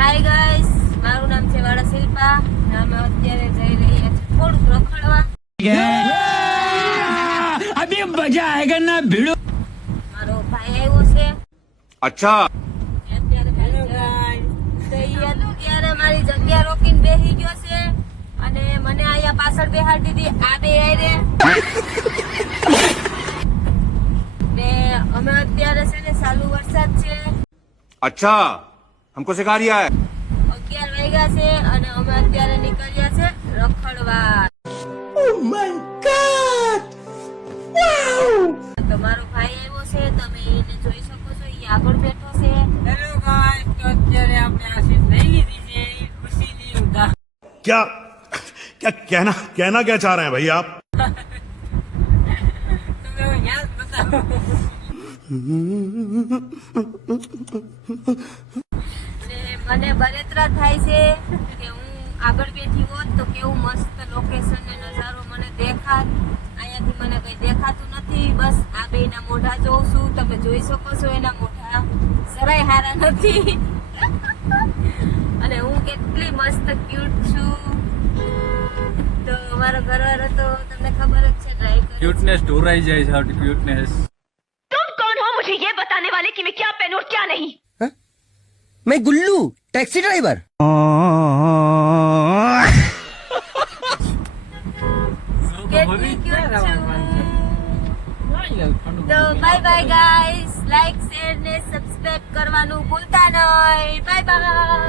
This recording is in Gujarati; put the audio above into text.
હાય ગાઈસ, મારું નામ છે વાળા શિલ્પા અને અમે અત્યારે જઈ રહ્યા છીએ થોડુંક રખડવા. અભી મજા આયેગા ના ભીડો. મારો ભાઈ આવ્યો છે. અચ્છા. અત્યારે મારી જગ્યા રોકીને બેસી ગયો છે અને મને અહીંયા પાછળ બેહાડી દીધી. આ બે આયરે ને અમે અત્યારે છે ને ચાલુ વરસાદ છે. अच्छा हमको सिखा रिया है. 11 વાગ્યા છે અને અમે અત્યારે નીકળ્યા છે રખડવા. Oh my God! Wow! તો મારો ભાઈ આવ્યો છે, તમે એને જોઈ શકો છો, એ આગળ બેઠો છે. હેલો ગાઈસ, તો અત્યારે આપણે આ સીટ લઈ લીધી છે ખુશીની ઉધા. क्या क्या कहना क्या चाह रहे हैं भाई आप? તમે હવે યાદ બતાવો. અને મને બરેતરા થાય છે કે હું આગળ બેઠી હોત તો કેવું મસ્ત લોકેશન ને નજારો મને દેખાત. અહીંયાથી મને કઈ દેખાતું નથી, બસ આ બેના મોઢા જોઉં છું. તમે જોઈ શકો છો એના મોઢા જરાય હારા નથી. અને હું કેટલી મસ્ત ક્યુટ છું. તો મારો ઘરવાળો તો તમને ખબર જ છે, ટ્રાય કરે. क्यूटनेस ढूंढाई जाए साउथ क्यूटनेस. तुम कौन हो मुझे ये बताने वाले कि मैं क्या पहनूं और क्या नहीं? मैं गुल्लू टैक्सी ड्राइवर. કેટલી ક્યુટ છું. તો bye bye guys, like share ને સબસ્ક્રાઇબ કરવાનું ભૂલતા નહીં. Bye bye.